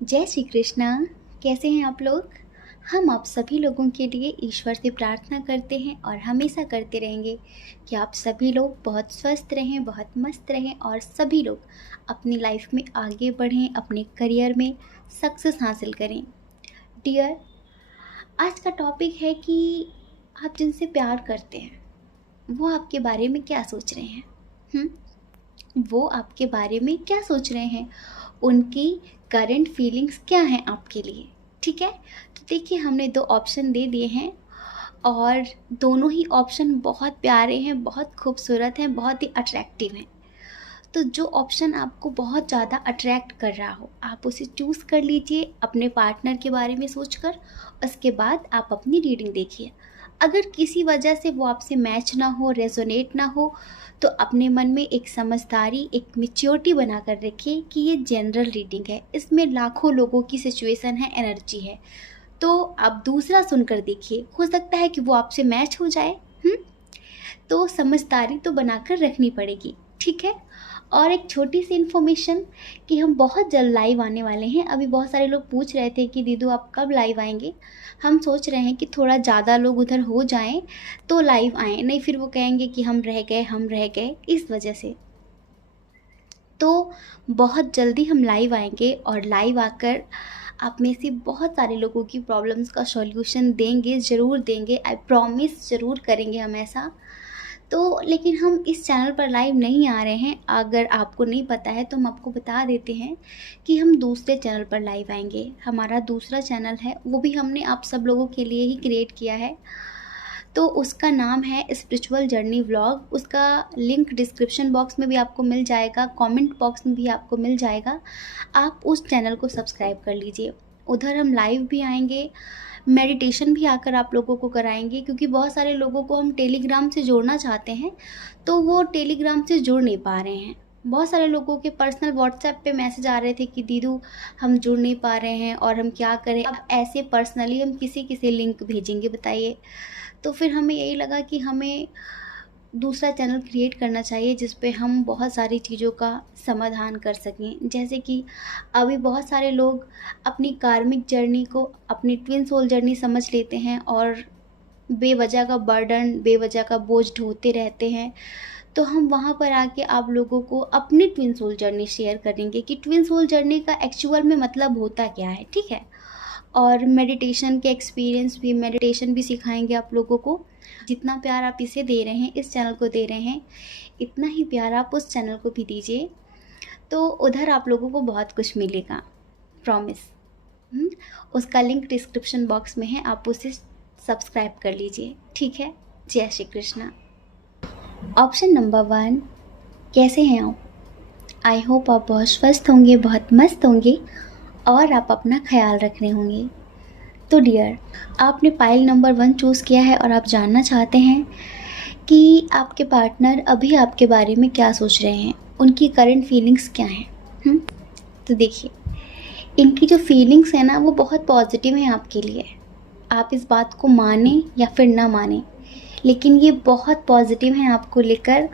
जय श्री कृष्णा। कैसे हैं आप लोग? हम आप सभी लोगों के लिए ईश्वर से प्रार्थना करते हैं और हमेशा करते रहेंगे कि आप सभी लोग बहुत स्वस्थ रहें, बहुत मस्त रहें और सभी लोग अपनी लाइफ में आगे बढ़ें, अपने करियर में सक्सेस हासिल करें। डियर, आज का टॉपिक है कि आप जिनसे प्यार करते हैं वो आपके बारे में क्या सोच रहे हैं। वो आपके बारे में क्या सोच रहे हैं, उनकी करंट फीलिंग्स क्या हैं आपके लिए। ठीक है, तो देखिए हमने दो ऑप्शन दे दिए हैं और दोनों ही ऑप्शन बहुत प्यारे हैं, बहुत खूबसूरत हैं, बहुत ही अट्रैक्टिव हैं। तो जो ऑप्शन आपको बहुत ज़्यादा अट्रैक्ट कर रहा हो आप उसे चूज़ कर लीजिए अपने पार्टनर के बारे में सोचकर। उसके बाद आप अपनी रीडिंग देखिए। अगर किसी वजह से वो आपसे मैच ना हो, रेजोनेट ना हो, तो अपने मन में एक समझदारी, एक मैच्योरिटी बना कर रखिए कि ये जनरल रीडिंग है, इसमें लाखों लोगों की सिचुएशन है, एनर्जी है। तो आप दूसरा सुनकर देखिए, हो सकता है कि वो आपसे मैच हो जाए। तो समझदारी तो बनाकर रखनी पड़ेगी। ठीक है। और एक छोटी सी इन्फॉर्मेशन कि हम बहुत जल्द लाइव आने वाले हैं। अभी बहुत सारे लोग पूछ रहे थे कि दीदू आप कब लाइव आएंगे। हम सोच रहे हैं कि थोड़ा ज़्यादा लोग उधर हो जाएं तो लाइव आएँ, नहीं फिर वो कहेंगे कि हम रह गए, इस वजह से। तो बहुत जल्दी हम लाइव आएंगे और लाइव आकर आप में से बहुत सारे लोगों की प्रॉब्लम्स का सॉल्यूशन देंगे, ज़रूर देंगे, आई प्रॉमिस, ज़रूर करेंगे हम ऐसा। तो लेकिन हम इस चैनल पर लाइव नहीं आ रहे हैं। अगर आपको नहीं पता है तो हम आपको बता देते हैं कि हम दूसरे चैनल पर लाइव आएंगे। हमारा दूसरा चैनल है, वो भी हमने आप सब लोगों के लिए ही क्रिएट किया है। तो उसका नाम है स्पिरिचुअल जर्नी व्लॉग। उसका लिंक डिस्क्रिप्शन बॉक्स में भी आपको मिल जाएगा, कमेंट बॉक्स में भी आपको मिल जाएगा। आप उस चैनल को सब्सक्राइब कर लीजिए। उधर हम लाइव भी आएंगे, मेडिटेशन भी आकर आप लोगों को कराएंगे, क्योंकि बहुत सारे लोगों को हम टेलीग्राम से जोड़ना चाहते हैं तो वो टेलीग्राम से जुड़ नहीं पा रहे हैं। बहुत सारे लोगों के पर्सनल व्हाट्सएप पे मैसेज आ रहे थे कि दीदू हम जुड़ नहीं पा रहे हैं और हम क्या करें। अब ऐसे पर्सनली हम किसी किसी लिंक भेजेंगे बताइए। तो फिर हमें यही लगा कि हमें दूसरा चैनल क्रिएट करना चाहिए जिस पे हम बहुत सारी चीज़ों का समाधान कर सकें। जैसे कि अभी बहुत सारे लोग अपनी कार्मिक जर्नी को अपनी ट्विन सोल जर्नी समझ लेते हैं और बेवजह का बर्डन, बेवजह का बोझ ढोते रहते हैं। तो हम वहाँ पर आके आप लोगों को अपनी ट्विन सोल जर्नी शेयर करेंगे कि ट्विन सोल जर्नी का एक्चुअल में मतलब होता क्या है। ठीक है। और मेडिटेशन के एक्सपीरियंस भी, मेडिटेशन भी सिखाएंगे आप लोगों को। जितना प्यार आप इसे दे रहे हैं, इस चैनल को दे रहे हैं, इतना ही प्यार आप उस चैनल को भी दीजिए। तो उधर आप लोगों को बहुत कुछ मिलेगा, प्रॉमिस। उसका लिंक डिस्क्रिप्शन बॉक्स में है, आप उसे सब्सक्राइब कर लीजिए। ठीक है। जय श्री कृष्णा। ऑप्शन नंबर 1, कैसे हैं आप? आई होप आप बहुत स्वस्थ होंगे, बहुत मस्त होंगे और आप अपना ख्याल रख रहे होंगे। तो डियर, आपने पाइल नंबर 1 चूज़ किया है और आप जानना चाहते हैं कि आपके पार्टनर अभी आपके बारे में क्या सोच रहे हैं, उनकी करंट फीलिंग्स क्या हैं। तो देखिए, इनकी जो फीलिंग्स हैं ना वो बहुत पॉजिटिव हैं आपके लिए। आप इस बात को माने या फिर ना माने, लेकिन ये बहुत पॉजिटिव हैं आपको लेकर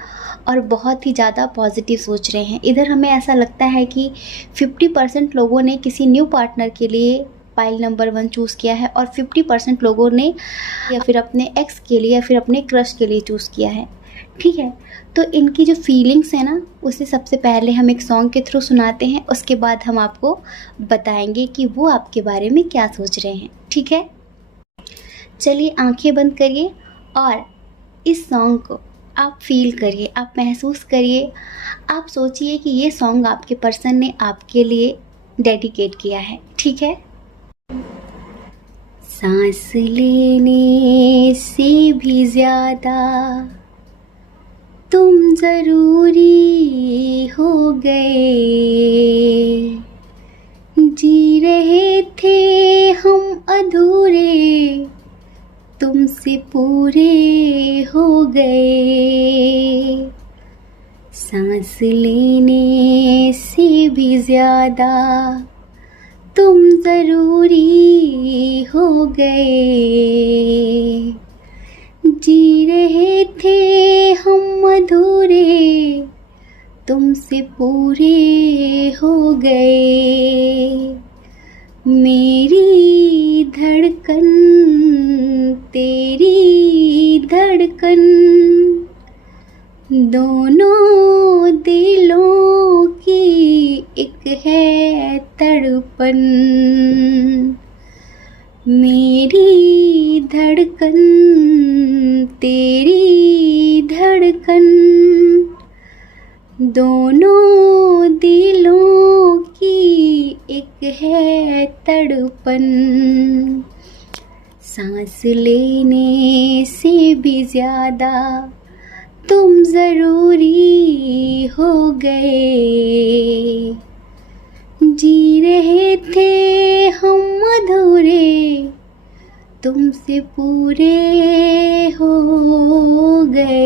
और बहुत ही ज़्यादा पॉजिटिव सोच रहे हैं। इधर हमें ऐसा लगता है कि 50% लोगों ने किसी न्यू पार्टनर के लिए पाइल नंबर 1 चूज़ किया है और 50% लोगों ने या फिर अपने एक्स के लिए या फिर अपने क्रश के लिए चूज़ किया है। ठीक है। तो इनकी जो फीलिंग्स है ना, उसे सबसे पहले हम एक सॉन्ग के थ्रू सुनाते हैं, उसके बाद हम आपको बताएंगे कि वो आपके बारे में क्या सोच रहे हैं। ठीक है। चलिए आंखें बंद करिए और इस सॉन्ग को आप फील करिए, आप महसूस करिए। आप सोचिए कि ये सॉन्ग आपके पर्सन ने आपके लिए डेडिकेट किया है। ठीक है। सांस लेने से भी ज़्यादा तुम ज़रूरी हो गए, जी रहे थे हम अधूरे, तुमसे पूरे हो गए। सांस लेने से भी ज़्यादा तुम ज़रूरी हो गए, जी रहे थे हम अधूरे, तुमसे पूरे हो गए। मेरी धड़कन तेरी धड़कन, दोनों दिलों की एक है तड़पन। मेरी धड़कन तेरी धड़कन, दोनों दिलों की एक है तड़पन। सांस लेने से भी ज़्यादा तुम ज़रूरी हो गए। जी रहे थे हम अधूरे, तुमसे पूरे हो गए।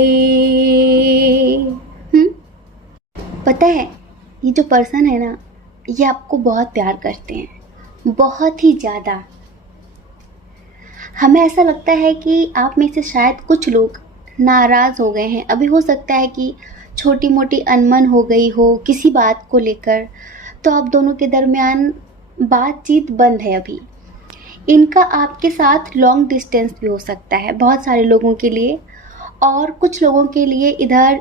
पता है, ये जो पर्सन है ना, ये आपको बहुत प्यार करते हैं, बहुत ही ज़्यादा। हमें ऐसा लगता है कि आप में से शायद कुछ लोग नाराज़ हो गए हैं। अभी हो सकता है कि छोटी मोटी अनबन हो गई हो किसी बात को लेकर, तो आप दोनों के दरमियान बातचीत बंद है अभी। इनका आपके साथ लॉन्ग डिस्टेंस भी हो सकता है बहुत सारे लोगों के लिए, और कुछ लोगों के लिए इधर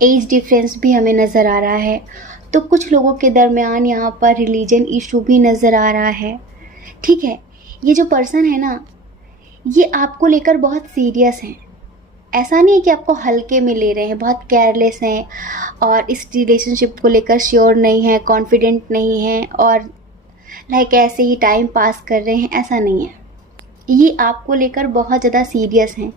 एज डिफरेंस भी हमें नज़र आ रहा है। तो कुछ लोगों के दरमियान यहाँ पर रिलीजन इशू भी नज़र आ रहा है। ठीक है, ये जो पर्सन है ना, ये आपको लेकर बहुत सीरियस हैं। ऐसा नहीं है कि आपको हल्के में ले रहे हैं, बहुत केयरलेस हैं और इस रिलेशनशिप को लेकर श्योर नहीं है, कॉन्फिडेंट नहीं है और लाइक ऐसे ही टाइम पास कर रहे हैं, ऐसा नहीं है। ये आपको लेकर बहुत ज़्यादा सीरियस हैं।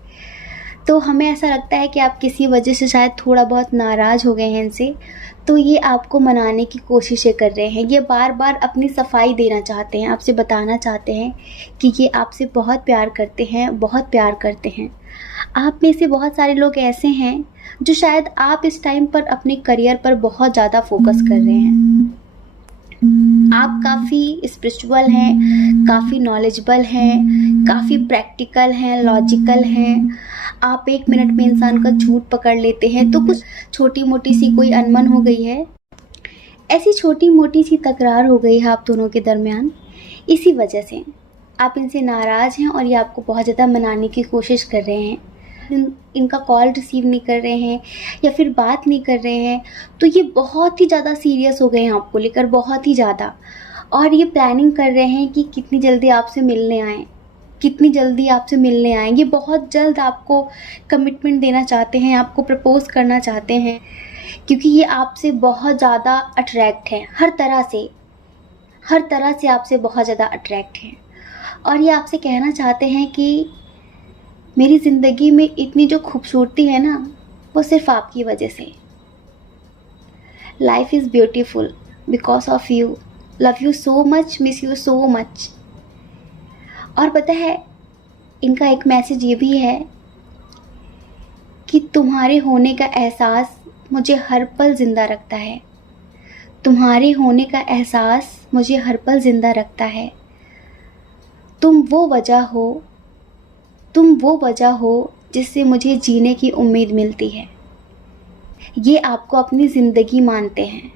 तो हमें ऐसा लगता है कि आप किसी वजह से शायद थोड़ा बहुत नाराज़ हो गए हैं इनसे, तो ये आपको मनाने की कोशिशें कर रहे हैं। ये बार बार अपनी सफाई देना चाहते हैं, आपसे बताना चाहते हैं कि ये आपसे बहुत प्यार करते हैं, बहुत प्यार करते हैं। आप में से बहुत सारे लोग ऐसे हैं जो शायद आप इस टाइम पर अपने करियर पर बहुत ज़्यादा फोकस कर रहे हैं। आप काफ़ी स्पिरिचुअल हैं, काफ़ी नॉलेजेबल हैं, काफ़ी प्रैक्टिकल हैं, लॉजिकल हैं। आप 1 मिनट में इंसान का झूठ पकड़ लेते हैं। तो कुछ छोटी मोटी सी कोई अनबन हो गई है, ऐसी छोटी मोटी सी तकरार हो गई है आप दोनों के दरमियान, इसी वजह से आप इनसे नाराज़ हैं और ये आपको बहुत ज़्यादा मनाने की कोशिश कर रहे हैं। इनका कॉल रिसीव नहीं कर रहे हैं या फिर बात नहीं कर रहे हैं, तो ये बहुत ही ज़्यादा सीरियस हो गए हैं आपको लेकर, बहुत ही ज़्यादा। और ये प्लानिंग कर रहे हैं कि कितनी जल्दी आपसे मिलने आएँ, कितनी जल्दी आपसे मिलने आएँ। ये बहुत जल्द आपको कमिटमेंट देना चाहते हैं, आपको प्रपोज़ करना चाहते हैं, क्योंकि ये आपसे बहुत ज़्यादा अट्रैक्ट हैं, हर तरह से आपसे बहुत ज़्यादा अट्रैक्ट हैं। और ये आपसे कहना चाहते हैं कि मेरी ज़िंदगी में इतनी जो खूबसूरती है ना, वो सिर्फ आपकी वजह से। Life is beautiful because of you, love you so much, miss you so much. और पता है, इनका एक मैसेज ये भी है कि तुम्हारे होने का एहसास मुझे हर पल ज़िंदा रखता है। तुम्हारे होने का एहसास मुझे हर पल ज़िंदा रखता है। तुम वो वजह हो जिससे मुझे जीने की उम्मीद मिलती है। ये आपको अपनी ज़िंदगी मानते हैं,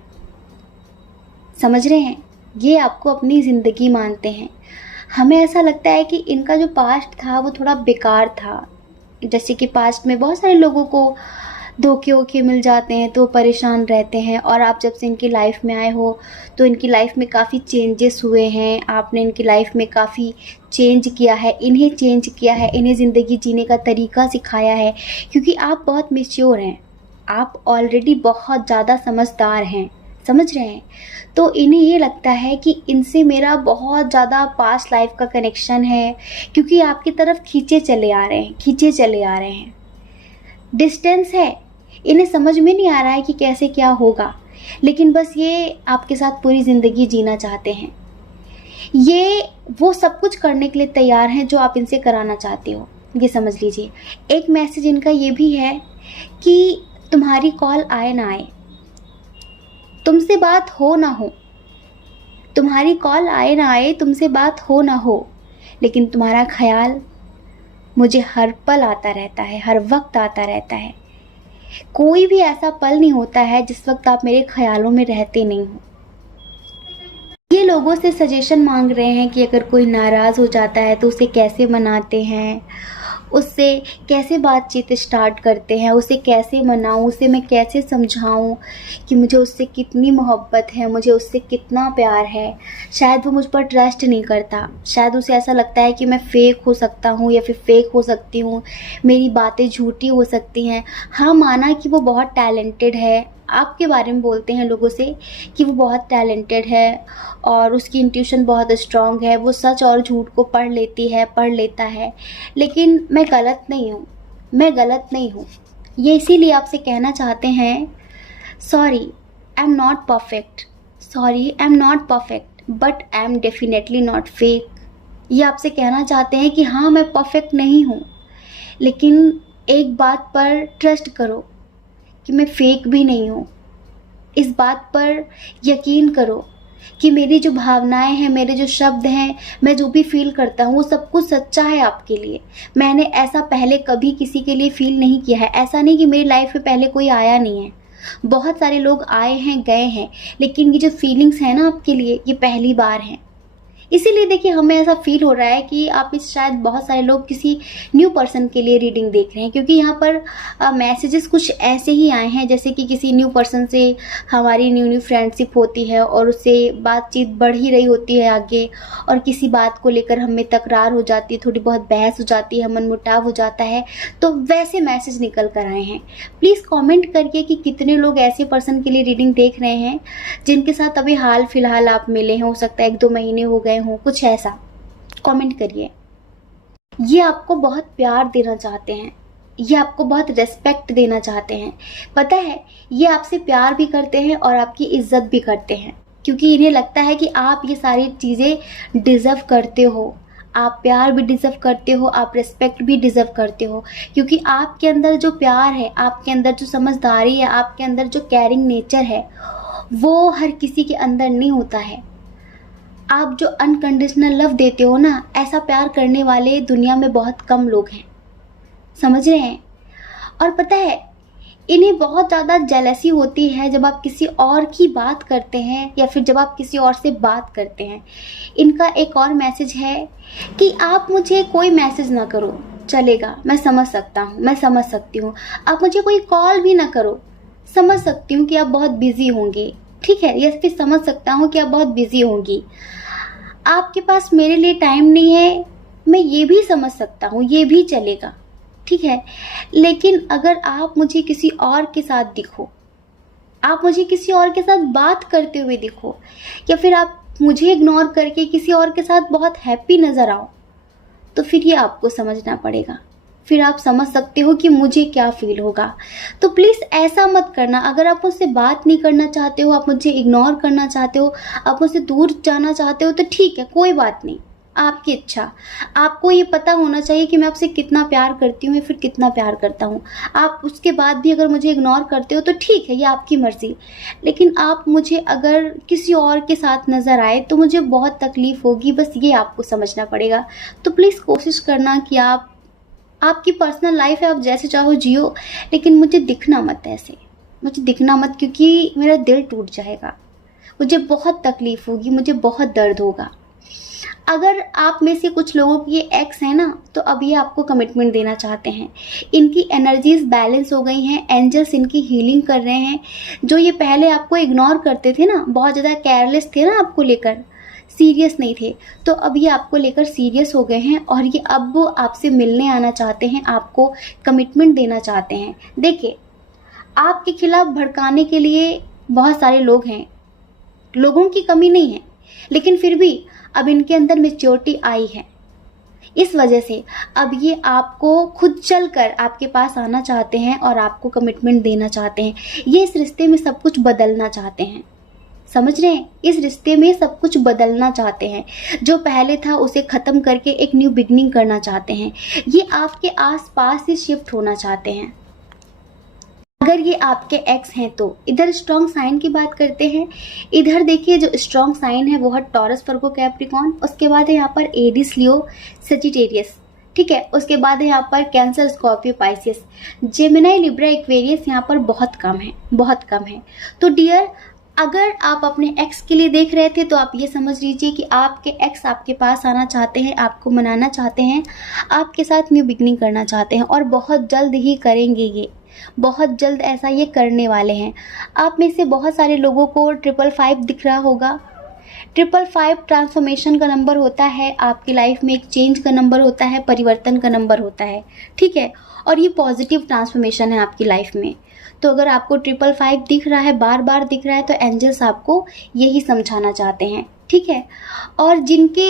समझ रहे हैं? ये आपको अपनी ज़िंदगी मानते हैं। हमें ऐसा लगता है कि इनका जो पास्ट था वो थोड़ा बेकार था। जैसे कि पास्ट में बहुत सारे लोगों को धोखे मिल जाते हैं तो परेशान रहते हैं, और आप जब से इनकी लाइफ में आए हो तो इनकी लाइफ में काफ़ी चेंजेस हुए हैं। आपने इनकी लाइफ में काफ़ी चेंज किया है, इन्हें चेंज किया है, इन्हें ज़िंदगी जीने का तरीका सिखाया है, क्योंकि आप बहुत मैच्योर हैं, आप ऑलरेडी बहुत ज़्यादा समझदार हैं, समझ रहे हैं? तो इन्हें ये लगता है कि इनसे मेरा बहुत ज़्यादा पास्ट लाइफ का कनेक्शन है, क्योंकि आपकी तरफ खींचे चले आ रहे हैं। डिस्टेंस है, इन्हें समझ में नहीं आ रहा है कि कैसे क्या होगा, लेकिन बस ये आपके साथ पूरी ज़िंदगी जीना चाहते हैं। ये वो सब कुछ करने के लिए तैयार हैं जो आप इनसे कराना चाहते हो, ये समझ लीजिए। एक मैसेज इनका ये भी है कि तुम्हारी कॉल आए ना आए, तुमसे बात हो ना हो, तुम्हारी कॉल आए ना आए, तुमसे बात हो ना हो, लेकिन तुम्हारा ख्याल मुझे हर पल आता रहता है, हर वक्त आता रहता है। कोई भी ऐसा पल नहीं होता है जिस वक्त आप मेरे ख्यालों में रहते नहीं हो। ये लोग लोगों से सजेशन मांग रहे हैं कि अगर कोई नाराज़ हो जाता है तो उसे कैसे मनाते हैं, उससे कैसे बातचीत स्टार्ट करते हैं, उसे कैसे मनाऊँ, उसे मैं कैसे समझाऊँ कि मुझे उससे कितनी मोहब्बत है, मुझे उससे कितना प्यार है। शायद वो मुझ पर ट्रस्ट नहीं करता, शायद उसे ऐसा लगता है कि मैं फ़ेक हो सकता हूँ या फिर फ़ेक हो सकती हूँ, मेरी बातें झूठी हो सकती हैं। हाँ, माना कि वो बहुत टैलेंटेड है, आपके बारे में बोलते हैं लोगों से कि वो बहुत टैलेंटेड है और उसकी इंट्यूशन बहुत स्ट्रॉन्ग है, वो सच और झूठ को पढ़ लेता है। लेकिन मैं गलत नहीं हूँ, मैं गलत नहीं हूँ। ये इसीलिए आपसे कहना चाहते हैं, sorry I am not perfect, sorry I am not perfect but I am definitely not fake. ये आपसे कहना चाहते हैं कि हाँ, मैं परफेक्ट नहीं हूँ, लेकिन एक बात पर ट्रस्ट करो कि मैं फेक भी नहीं हूँ। इस बात पर यकीन करो कि मेरी जो भावनाएं हैं, मेरे जो शब्द हैं, मैं जो भी फ़ील करता हूँ वो सब कुछ सच्चा है आपके लिए। मैंने ऐसा पहले कभी किसी के लिए फ़ील नहीं किया है। ऐसा नहीं कि मेरी लाइफ में पहले कोई आया नहीं है, बहुत सारे लोग आए हैं, गए हैं, लेकिन ये जो फीलिंग्स हैं ना आपके लिए, ये पहली बार हैं। इसीलिए देखिए, हमें ऐसा फील हो रहा है कि आप इस शायद बहुत सारे लोग किसी न्यू पर्सन के लिए रीडिंग देख रहे हैं, क्योंकि यहाँ पर मैसेजेस कुछ ऐसे ही आए हैं जैसे कि किसी न्यू पर्सन से हमारी न्यू फ्रेंडशिप होती है और उससे बातचीत बढ़ ही रही होती है आगे, और किसी बात को लेकर हमें तकरार हो जाती है, थोड़ी बहुत बहस हो जाती है, मनमुटाव हो जाता है, तो वैसे मैसेज निकल कर आए हैं। प्लीज़ कमेंट करिए कि कितने लोग ऐसे पर्सन के लिए रीडिंग देख रहे हैं जिनके साथ अभी हाल फिलहाल आप मिले हैं, हो सकता है 1-2 महीने हो गए हों, कुछ ऐसा। कमेंट करिए। ये आपको बहुत प्यार देना चाहते हैं, ये आपको बहुत रिस्पेक्ट देना चाहते हैं। पता है, ये आपसे प्यार भी करते हैं और आपकी इज्जत भी करते हैं, क्योंकि इन्हें लगता है कि आप ये सारी चीज़ें डिज़र्व करते हो। आप प्यार भी डिज़र्व करते हो, आप रिस्पेक्ट भी डिज़र्व करते हो, क्योंकि आपके अंदर जो प्यार है, आपके अंदर जो समझदारी है, आपके अंदर जो केयरिंग नेचर है, वो हर किसी के अंदर नहीं होता है। आप जो अनकंडीशनल लव देते हो ना, ऐसा प्यार करने वाले दुनिया में बहुत कम लोग हैं, समझ रहे हैं। और पता है, इन्हें बहुत ज़्यादा जेलसी होती है जब आप किसी और की बात करते हैं या फिर जब आप किसी और से बात करते हैं। इनका एक और मैसेज है कि आप मुझे कोई मैसेज ना करो, चलेगा, मैं समझ सकता हूँ, मैं समझ सकती हूँ। आप मुझे कोई कॉल भी ना करो, समझ सकती हूँ कि आप बहुत बिजी होंगे, ठीक है, या फिर समझ सकता हूँ कि आप बहुत बिजी होंगी। आपके पास मेरे लिए टाइम नहीं है, मैं ये भी समझ सकता हूँ, ये भी चलेगा, ठीक है। लेकिन अगर आप मुझे किसी और के साथ दिखो, आप मुझे किसी और के साथ बात करते हुए दिखो, या फिर आप मुझे इग्नोर करके किसी और के साथ बहुत हैप्पी नज़र आओ, तो फिर ये आपको समझना पड़ेगा। फिर आप समझ सकते हो कि मुझे क्या फील होगा। तो प्लीज़ ऐसा मत करना। अगर आप मुझसे बात नहीं करना चाहते हो, आप मुझे इग्नोर करना चाहते हो, आप मुझसे दूर जाना चाहते हो, तो ठीक है, कोई बात नहीं, आपकी इच्छा। आपको ये पता होना चाहिए कि मैं आपसे कितना प्यार करती हूँ या फिर कितना प्यार करता हूँ। आप उसके बाद भी अगर मुझे इग्नोर करते हो तो ठीक है, ये आपकी मर्ज़ी। लेकिन आप मुझे अगर किसी और के साथ नज़र आए तो मुझे बहुत तकलीफ़ होगी, बस ये आपको समझना पड़ेगा। तो प्लीज़ कोशिश करना कि आपकी पर्सनल लाइफ है, आप जैसे चाहो जियो, लेकिन मुझे दिखना मत ऐसे, मुझे दिखना मत, क्योंकि मेरा दिल टूट जाएगा, मुझे बहुत तकलीफ़ होगी, मुझे बहुत दर्द होगा। अगर आप में से कुछ लोगों की ये एक्स है ना, तो अब ये आपको कमिटमेंट देना चाहते हैं। इनकी एनर्जीज बैलेंस हो गई हैं, एंजल्स इनकी हीलिंग कर रहे हैं। जो ये पहले आपको इग्नोर करते थे ना, बहुत ज़्यादा केयरलेस थे ना आपको लेकर, सीरियस नहीं थे, तो अब ये आपको लेकर सीरियस हो गए हैं और ये अब आपसे मिलने आना चाहते हैं, आपको कमिटमेंट देना चाहते हैं। देखिए, आपके खिलाफ भड़काने के लिए बहुत सारे लोग हैं, लोगों की कमी नहीं है, लेकिन फिर भी अब इनके अंदर मैच्योरिटी आई है। इस वजह से अब ये आपको खुद चलकर आपके पास आना चाहते हैं और आपको कमिटमेंट देना चाहते हैं। ये इस रिश्ते में सब कुछ बदलना चाहते हैं, समझ रहे हैं, इस रिश्ते में सब कुछ बदलना चाहते हैं। जो पहले था उसे ख़त्म करके एक न्यू बिगनिंग करना चाहते हैं। ये आपके आसपास ही शिफ्ट होना चाहते हैं। अगर ये आपके एक्स हैं तो इधर स्ट्रॉन्ग साइन की बात करते हैं। इधर देखिए, जो स्ट्रॉन्ग साइन है वो है टॉरस, वर्गो, कैप्रिकॉर्न। उसके बाद है यहाँ पर एरिस, लियो, सजिटेरियस, ठीक है। उसके बाद है यहाँ पर Cancer, Scorpio, Pisces. Gemini, Libra, Aquarius यहाँ पर बहुत कम है, बहुत कम है। तो डियर, अगर आप अपने एक्स के लिए देख रहे थे तो आप ये समझ लीजिए कि आपके एक्स आपके पास आना चाहते हैं, आपको मनाना चाहते हैं, आपके साथ न्यू बिगनिंग करना चाहते हैं और बहुत जल्द ही करेंगे। ये बहुत जल्द ऐसा ये करने वाले हैं। आप में से बहुत सारे लोगों को 555 दिख रहा होगा। 555 ट्रांसफॉर्मेशन का नंबर होता है, आपकी लाइफ में एक चेंज का नंबर होता है, परिवर्तन का नंबर होता है, ठीक है। और ये पॉजिटिव ट्रांसफॉर्मेशन है आपकी लाइफ में। तो अगर आपको 555 दिख रहा है, बार बार दिख रहा है, तो एंजल्स आपको यही समझाना चाहते हैं, ठीक है। और जिनके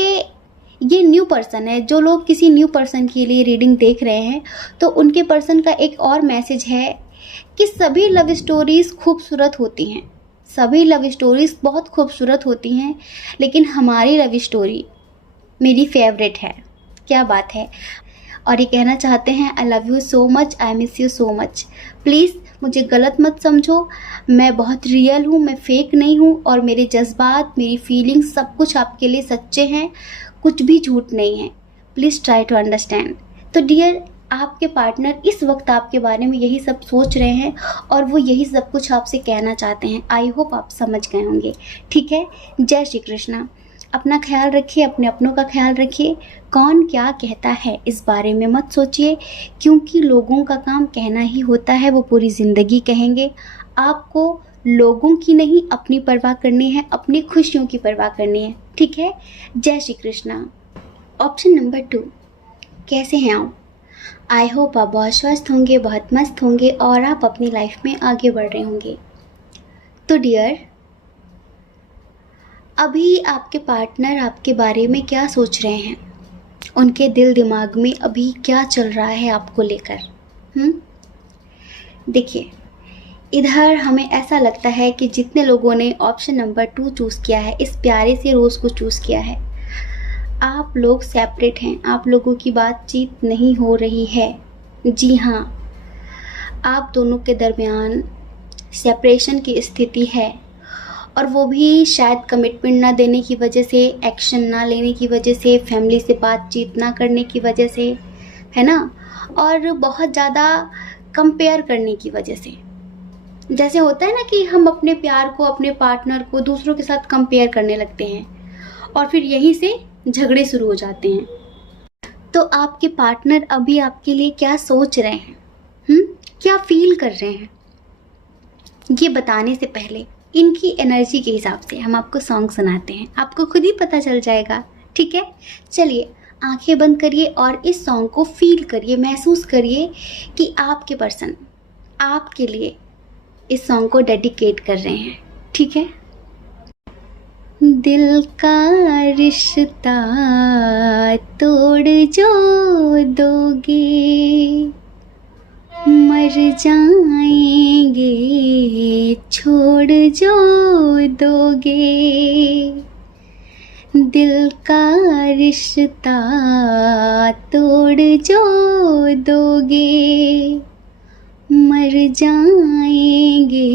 ये न्यू पर्सन है, जो लोग किसी न्यू पर्सन के लिए रीडिंग देख रहे हैं, तो उनके पर्सन का एक और मैसेज है कि सभी लव स्टोरीज़ खूबसूरत होती हैं, सभी लव स्टोरीज़ बहुत खूबसूरत होती हैं, लेकिन हमारी लव स्टोरी मेरी फेवरेट है। क्या बात है। और ये कहना चाहते हैं, I love you so much, I miss you so much. Please मुझे गलत मत समझो, मैं बहुत रियल हूँ, मैं फेक नहीं हूँ, और मेरे जज्बात, मेरी फीलिंग्स, सब कुछ आपके लिए सच्चे हैं, कुछ भी झूठ नहीं है। Please try to understand. तो डियर, आपके पार्टनर इस वक्त आपके बारे में यही सब सोच रहे हैं और वो यही सब कुछ आपसे कहना चाहते हैं। आई होप आप समझ गए होंगे, ठीक है। जय श्री कृष्णा। अपना ख्याल रखिए, अपने अपनों का ख्याल रखिए। कौन क्या कहता है इस बारे में मत सोचिए, क्योंकि लोगों का काम कहना ही होता है, वो पूरी ज़िंदगी कहेंगे। आपको लोगों की नहीं, अपनी परवाह करनी है, अपनी खुशियों की परवाह करनी है, ठीक है। जय श्री कृष्णा। ऑप्शन नंबर 2, कैसे हैं आप? आई होप आप बहुत स्वस्थ होंगे, बहुत मस्त होंगे और आप अपनी लाइफ में आगे बढ़ रहे होंगे। तो डियर, अभी आपके पार्टनर आपके बारे में क्या सोच रहे हैं? उनके दिल दिमाग में अभी क्या चल रहा है आपको लेकर? देखिए, इधर हमें ऐसा लगता है कि जितने लोगों ने ऑप्शन नंबर 2 चूज़ किया है, इस प्यारे से रोज़ को चूज़ किया है, आप लोग सेपरेट हैं, आप लोगों की बातचीत नहीं हो रही है। जी हाँ, आप दोनों के दरमियान सेपरेशन की स्थिति है, और वो भी शायद कमिटमेंट ना देने की वजह से, एक्शन ना लेने की वजह से, फैमिली से बातचीत ना करने की वजह से, है ना, और बहुत ज़्यादा कंपेयर करने की वजह से। जैसे होता है ना कि हम अपने प्यार को, अपने पार्टनर को दूसरों के साथ कंपेयर करने लगते हैं और फिर यहीं से झगड़े शुरू हो जाते हैं। तो आपके पार्टनर अभी आपके लिए क्या सोच रहे हैं, क्या फील कर रहे हैं, ये बताने से पहले इनकी एनर्जी के हिसाब से हम आपको सॉन्ग सुनाते हैं, आपको खुद ही पता चल जाएगा, ठीक है। चलिए, आंखें बंद करिए और इस सॉन्ग को फील करिए, महसूस करिए कि आपके पर्सन आपके लिए इस सॉन्ग को डेडिकेट कर रहे हैं, ठीक है। दिल का रिश्ता तोड़ जो दोगे, मर जाएंगे छोड़ जो दोगे। दिल का रिश्ता तोड़ जो दोगे, मर जाएंगे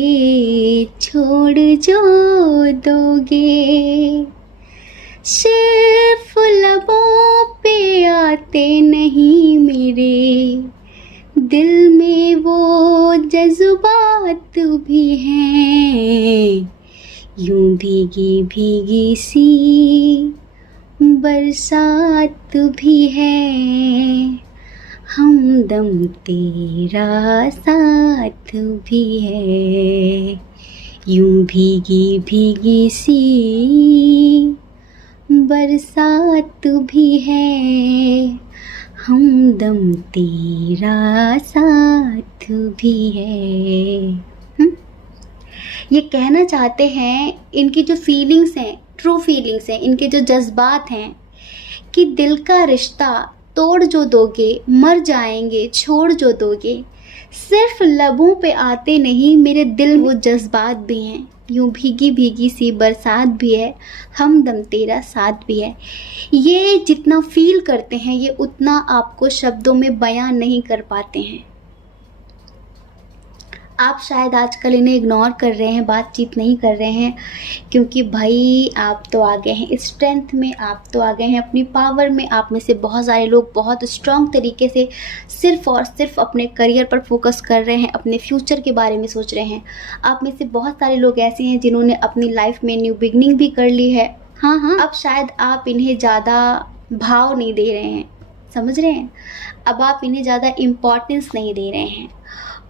छोड़ जो दोगे। सिर्फ लबों पे आते नहीं मेरे, दिल में वो जज्बात भी हैं। यूं भीगी भीगी सी बरसात भी है, हमदम तेरा साथ भी है। यूं भीगी भीगी सी बरसात भी है, हमदम तेरा साथ भी है। ये कहना चाहते हैं, इनकी जो फीलिंग्स हैं, ट्रू फीलिंग्स हैं, इनके जो जज्बात हैं, कि दिल का रिश्ता तोड़ जो दोगे, मर जाएंगे छोड़ जो दोगे। सिर्फ लबों पे आते नहीं मेरे दिल, वो जज्बात भी हैं। यूं भीगी भीगी सी बरसात भी है, हमदम तेरा साथ भी है। ये जितना फील करते हैं, ये उतना आपको शब्दों में बयां नहीं कर पाते हैं। आप शायद आजकल इन्हें इग्नोर कर रहे हैं, बातचीत नहीं कर रहे हैं, क्योंकि भाई आप तो आ गए हैं स्ट्रेंथ में, आप तो आ गए हैं अपनी पावर में। आप में से बहुत सारे लोग बहुत स्ट्रॉन्ग तरीके से सिर्फ़ और सिर्फ अपने करियर पर फोकस कर रहे हैं, अपने फ्यूचर के बारे में सोच रहे हैं। आप में से बहुत सारे लोग ऐसे हैं जिन्होंने अपनी लाइफ में न्यू बिगनिंग भी कर ली है। हाँ हाँ, अब शायद आप इन्हें ज़्यादा भाव नहीं दे रहे हैं, समझ रहे हैं? अब आप इन्हें ज़्यादा इम्पोर्टेंस नहीं दे रहे हैं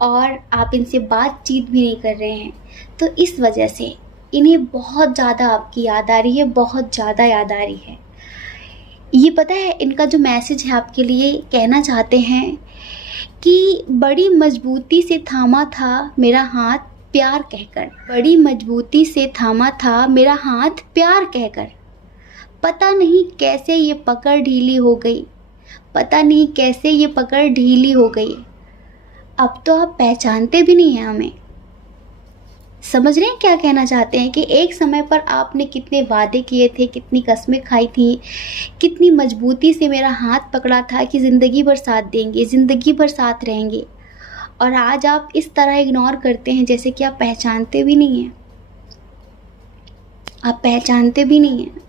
और आप इनसे बातचीत भी नहीं कर रहे हैं। तो इस वजह से इन्हें बहुत ज़्यादा आपकी याद आ रही है, बहुत ज़्यादा याद आ रही है। ये पता है इनका जो मैसेज है आपके लिए, कहना चाहते हैं कि बड़ी मजबूती से थामा था मेरा हाथ प्यार कहकर, बड़ी मजबूती से थामा था मेरा हाथ प्यार कहकर, पता नहीं कैसे ये पकड़ ढीली हो गई, पता नहीं कैसे ये पकड़ ढीली हो गई। अब तो आप पहचानते भी नहीं हैं हमें। समझ रहे हैं क्या कहना चाहते हैं? कि एक समय पर आपने कितने वादे किए थे, कितनी कस्में खाई थी, कितनी मजबूती से मेरा हाथ पकड़ा था कि ज़िंदगी भर साथ देंगे, ज़िंदगी भर साथ रहेंगे, और आज आप इस तरह इग्नोर करते हैं जैसे कि आप पहचानते भी नहीं हैं। आप पहचानते भी नहीं हैं।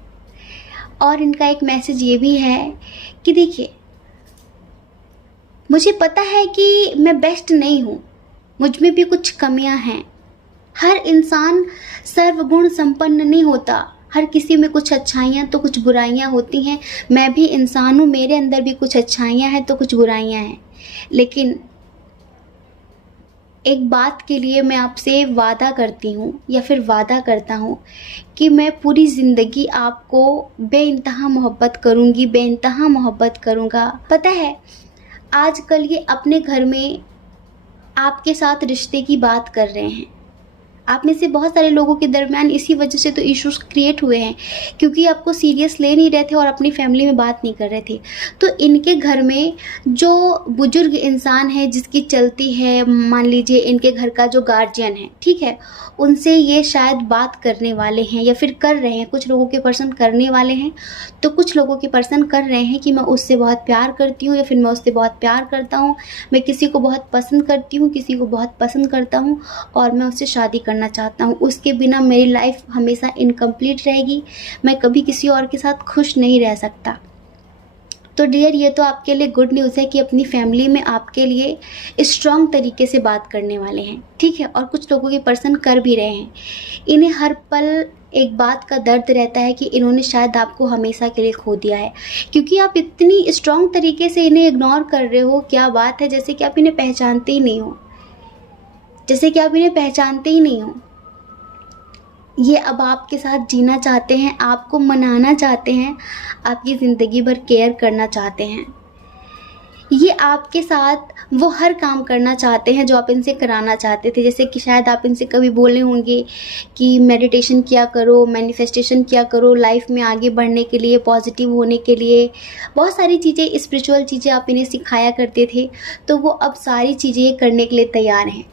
और इनका एक मैसेज ये भी है कि देखिए, मुझे पता है कि मैं बेस्ट नहीं हूँ, मुझ में भी कुछ कमियाँ हैं। हर इंसान सर्वगुण संपन्न नहीं होता, हर किसी में कुछ अच्छाइयाँ तो कुछ बुराइयाँ होती हैं। मैं भी इंसान हूँ, मेरे अंदर भी कुछ अच्छाइयाँ हैं तो कुछ बुराइयाँ हैं। लेकिन एक बात के लिए मैं आपसे वादा करती हूँ या फिर वादा करता हूँ कि मैं पूरी ज़िंदगी आपको बेइंतहा मोहब्बत करूँगी, बेइंतहा मोहब्बत करूँगा। पता है आजकल ये अपने घर में आपके साथ रिश्ते की बात कर रहे हैं। आप में से बहुत सारे लोगों के दरमियान इसी वजह से तो इश्यूज क्रिएट हुए हैं, क्योंकि आपको सीरियस ले नहीं रहे थे और अपनी फैमिली में बात नहीं कर रहे थे। तो इनके घर में जो बुजुर्ग इंसान है जिसकी चलती है, मान लीजिए इनके घर का जो गार्जियन है, ठीक है, उनसे ये शायद बात करने वाले हैं या फिर कर रहे हैं। कुछ लोगों के पर्सन करने वाले हैं तो कुछ लोगों के पर्सन कर रहे हैं कि मैं उससे बहुत प्यार करती हूँ या फिर मैं उससे बहुत प्यार करता हूँ, मैं किसी को बहुत पसंद करती हूँ, किसी को बहुत पसंद करता हूँ और मैं उससे शादी करना चाहता हूँ। उसके बिना मेरी लाइफ हमेशा इनकम्प्लीट रहेगी, मैं कभी किसी और के साथ खुश नहीं रह सकता। तो डियर, ये तो आपके लिए गुड न्यूज़ है कि अपनी फैमिली में आपके लिए स्ट्रॉन्ग तरीके से बात करने वाले हैं, ठीक है। और कुछ लोगों के पर्सन कर भी रहे हैं। इन्हें हर पल एक बात का दर्द रहता है कि इन्होंने शायद आपको हमेशा के लिए खो दिया है, क्योंकि आप इतनी स्ट्रॉन्ग तरीके से इन्हें इग्नोर कर रहे हो। क्या बात है, जैसे कि आप इन्हें पहचानते ही नहीं हो, जैसे कि आप इन्हें पहचानते ही नहीं हो। ये अब आपके साथ जीना चाहते हैं, आपको मनाना चाहते हैं, आपकी ज़िंदगी भर केयर करना चाहते हैं। ये आपके साथ वो हर काम करना चाहते हैं जो आप इनसे कराना चाहते थे। जैसे कि शायद आप इनसे कभी बोले होंगे कि मेडिटेशन किया करो, मैनिफेस्टेशन किया करो, लाइफ में आगे बढ़ने के लिए, पॉजिटिव होने के लिए। बहुत सारी चीज़ें, स्पिरिचुअल चीज़ें आप इन्हें सिखाया करते थे, तो वो अब सारी चीज़ें करने के लिए तैयार हैं।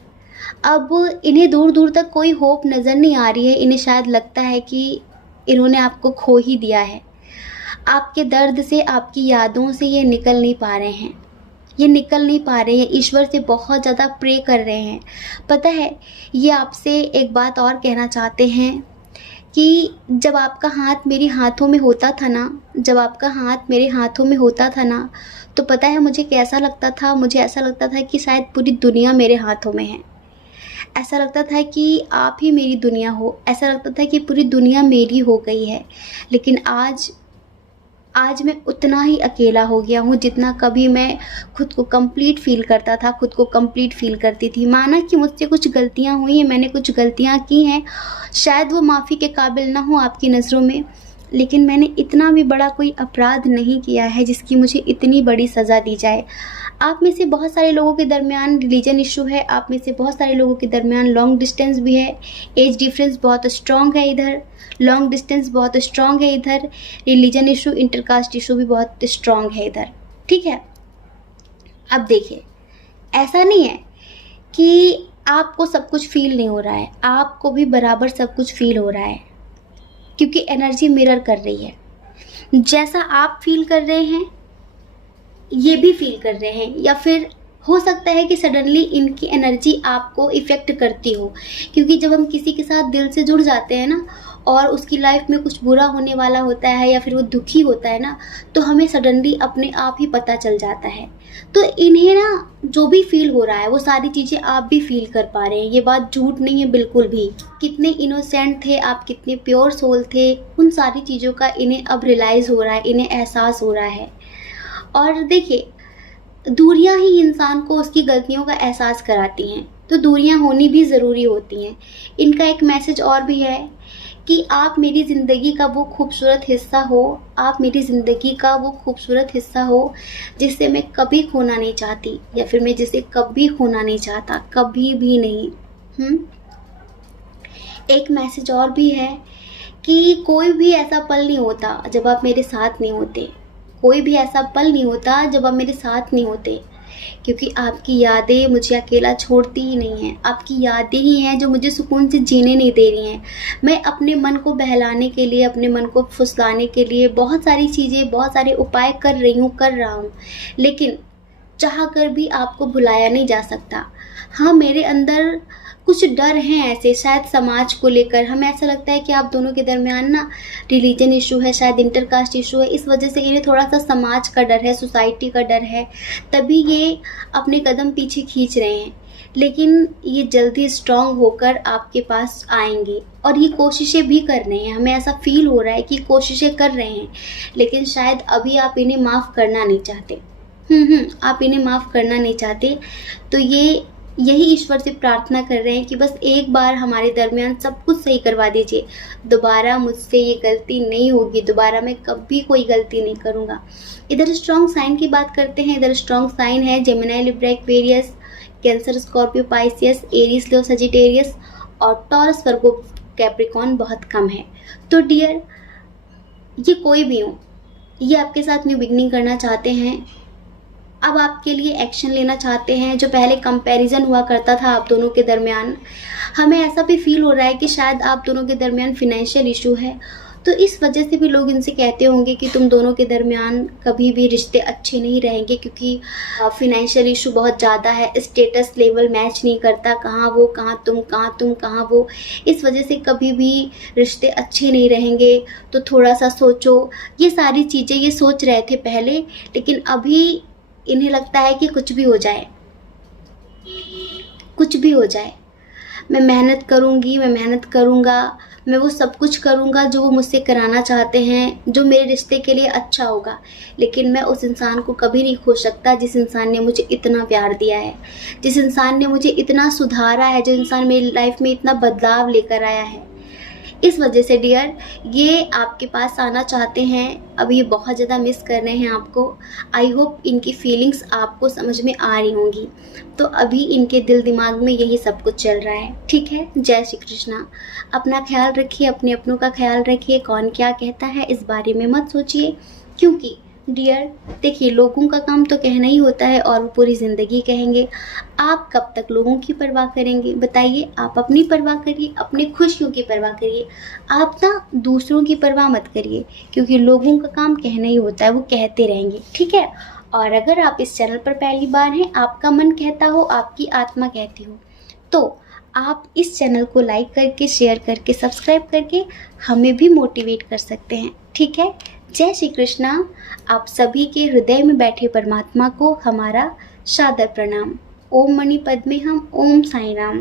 अब इन्हें दूर दूर तक कोई होप नज़र नहीं आ रही है। इन्हें शायद लगता है कि इन्होंने आपको खो ही दिया है। आपके दर्द से, आपकी यादों से ये निकल नहीं पा रहे हैं, ये निकल नहीं पा रहे हैं। ईश्वर से बहुत ज़्यादा प्रे कर रहे हैं। पता है, ये आपसे एक बात और कहना चाहते हैं कि जब आपका हाथ मेरे हाथों में होता था ना, जब आपका हाथ मेरे हाथों में होता था ना, तो पता है मुझे कैसा लगता था? मुझे ऐसा लगता था कि शायद पूरी दुनिया मेरे हाथों में है। ऐसा लगता था कि आप ही मेरी दुनिया हो, ऐसा लगता था कि पूरी दुनिया मेरी हो गई है। लेकिन आज मैं उतना ही अकेला हो गया हूँ जितना कभी मैं खुद को कंप्लीट फ़ील करता था, खुद को कंप्लीट फ़ील करती थी। माना कि मुझसे कुछ गलतियाँ हुई हैं, मैंने कुछ गलतियाँ की हैं, शायद वो माफ़ी के काबिल ना हो आपकी नज़रों में, लेकिन मैंने इतना भी बड़ा कोई अपराध नहीं किया है जिसकी मुझे इतनी बड़ी सज़ा दी जाए। आप में से बहुत सारे लोगों के दरमियान रिलीजन इशू है, आप में से बहुत सारे लोगों के दरमियान लॉन्ग डिस्टेंस भी है, एज डिफरेंस बहुत स्ट्रॉन्ग है इधर, लॉन्ग डिस्टेंस बहुत स्ट्रॉन्ग है इधर, रिलीजन इशू, इंटरकास्ट इशू भी बहुत स्ट्रॉन्ग है इधर, ठीक है। अब देखिए, ऐसा नहीं है कि आपको सब कुछ फील नहीं हो रहा है, आपको भी बराबर सब कुछ फील हो रहा है, क्योंकि एनर्जी मिरर कर रही है। जैसा आप फील कर रहे हैं ये भी फील कर रहे हैं, या फिर हो सकता है कि सडनली इनकी एनर्जी आपको इफ़ेक्ट करती हो, क्योंकि जब हम किसी के साथ दिल से जुड़ जाते हैं ना और उसकी लाइफ में कुछ बुरा होने वाला होता है या फिर वो दुखी होता है ना, तो हमें सडनली अपने आप ही पता चल जाता है। तो इन्हें ना जो भी फील हो रहा है वो सारी चीज़ें आप भी फील कर पा रहे हैं, ये बात झूठ नहीं है बिल्कुल भी। कितने इनोसेंट थे आप, कितने प्योर सोल थे, उन सारी चीज़ों का इन्हें अब रियलाइज़ हो रहा है, इन्हें एहसास हो रहा है। और देखिए, दूरियां ही इंसान को उसकी गलतियों का एहसास कराती हैं, तो दूरियां होनी भी ज़रूरी होती हैं। इनका एक मैसेज और भी है कि आप मेरी ज़िंदगी का वो खूबसूरत हिस्सा हो, आप मेरी ज़िंदगी का वो खूबसूरत हिस्सा हो जिसे मैं कभी खोना नहीं चाहती, या फिर मैं जिसे कभी खोना नहीं चाहता, कभी भी नहीं। एक मैसेज और भी है कि कोई भी ऐसा पल नहीं होता जब आप मेरे साथ नहीं होते, कोई भी ऐसा पल नहीं होता जब आप मेरे साथ नहीं होते, क्योंकि आपकी यादें मुझे अकेला छोड़ती ही नहीं हैं। आपकी यादें ही हैं जो मुझे सुकून से जीने नहीं दे रही हैं। मैं अपने मन को बहलाने के लिए, अपने मन को फुसलाने के लिए बहुत सारी चीज़ें, बहुत सारे उपाय कर रहा हूँ, लेकिन चाह कर भी आपको भुलाया नहीं जा सकता। हाँ, मेरे अंदर कुछ डर हैं ऐसे, शायद समाज को लेकर हमें ऐसा लगता है कि आप दोनों के दरमियान ना रिलीजन इशू है, शायद इंटरकास्ट इशू है, इस वजह से इन्हें थोड़ा सा समाज का डर है, सोसाइटी का डर है, तभी ये अपने कदम पीछे खींच रहे हैं। लेकिन ये जल्दी स्ट्रांग होकर आपके पास आएंगे और ये कोशिशें भी कर रहे हैं। हमें ऐसा फील हो रहा है कि कोशिशें कर रहे हैं, लेकिन शायद अभी आप इन्हें माफ़ करना नहीं चाहते। आप इन्हें माफ़ करना नहीं चाहते, तो ये यही ईश्वर से प्रार्थना कर रहे हैं कि बस एक बार हमारे दरमियान सब कुछ सही करवा दीजिए, दोबारा मुझसे ये गलती नहीं होगी, दोबारा मैं कभी कोई गलती नहीं करूँगा। इधर स्ट्रॉन्ग साइन की बात करते हैं। इधर स्ट्रॉन्ग साइन है Gemini, Libra, Aquarius, Cancer, Scorpio, Pisces, Aries, Leo, Sagittarius और टॉरस, वर्गो, कैप्रिकॉर्न बहुत कम है। तो डियर, ये कोई भी हो, ये आपके साथ न्यू बिगनिंग करना चाहते हैं, अब आपके लिए एक्शन लेना चाहते हैं। जो पहले कंपैरिजन हुआ करता था आप दोनों के दरमियान, हमें ऐसा भी फील हो रहा है कि शायद आप दोनों के दरमियान फिनेंशियल इशू है, तो इस वजह से भी लोग इनसे कहते होंगे कि तुम दोनों के दरमियान कभी भी रिश्ते अच्छे नहीं रहेंगे, क्योंकि फिनेंशियल इशू बहुत ज़्यादा है, स्टेटस लेवल मैच नहीं करता, कहाँ वो कहाँ तुम, कहाँ तुम कहाँ वो, इस वजह से कभी भी रिश्ते अच्छे नहीं रहेंगे। तो थोड़ा सा सोचो। ये सारी चीज़ें ये सोच रहे थे पहले, लेकिन अभी इन्हें लगता है कि कुछ भी हो जाए, कुछ भी हो जाए, मैं मेहनत करूँगी, मैं मेहनत करूँगा, मैं वो सब कुछ करूँगा जो वो मुझसे कराना चाहते हैं, जो मेरे रिश्ते के लिए अच्छा होगा, लेकिन मैं उस इंसान को कभी नहीं खो सकता जिस इंसान ने मुझे इतना प्यार दिया है, जिस इंसान ने मुझे इतना सुधारा है, जो इंसान मेरी लाइफ में इतना बदलाव लेकर आया है। इस वजह से डियर, ये आपके पास आना चाहते हैं, अब ये बहुत ज़्यादा मिस कर रहे हैं आपको। आई होप इनकी फीलिंग्स आपको समझ में आ रही होंगी। तो अभी इनके दिल दिमाग में यही सब कुछ चल रहा है, ठीक है। जय श्री कृष्णा। अपना ख्याल रखिए, अपने अपनों का ख्याल रखिए। कौन क्या कहता है इस बारे में मत सोचिए, क्योंकि डियर देखिए, लोगों का काम तो कहना ही होता है और वो पूरी ज़िंदगी कहेंगे। आप कब तक लोगों की परवाह करेंगे बताइए। आप अपनी परवाह करिए, अपनी खुशियों की परवाह करिए, आप ना दूसरों की परवाह मत करिए, क्योंकि लोगों का काम कहना ही होता है, वो कहते रहेंगे, ठीक है। और अगर आप इस चैनल पर पहली बार हैं, आपका मन कहता हो, आपकी आत्मा कहती हो, तो आप इस चैनल को लाइक करके, शेयर करके, सब्सक्राइब करके हमें भी मोटिवेट कर सकते हैं, ठीक है। जय श्री कृष्णा। आप सभी के हृदय में बैठे परमात्मा को हमारा सादर प्रणाम। ओम मणि पद्मे हम, ओम साई राम।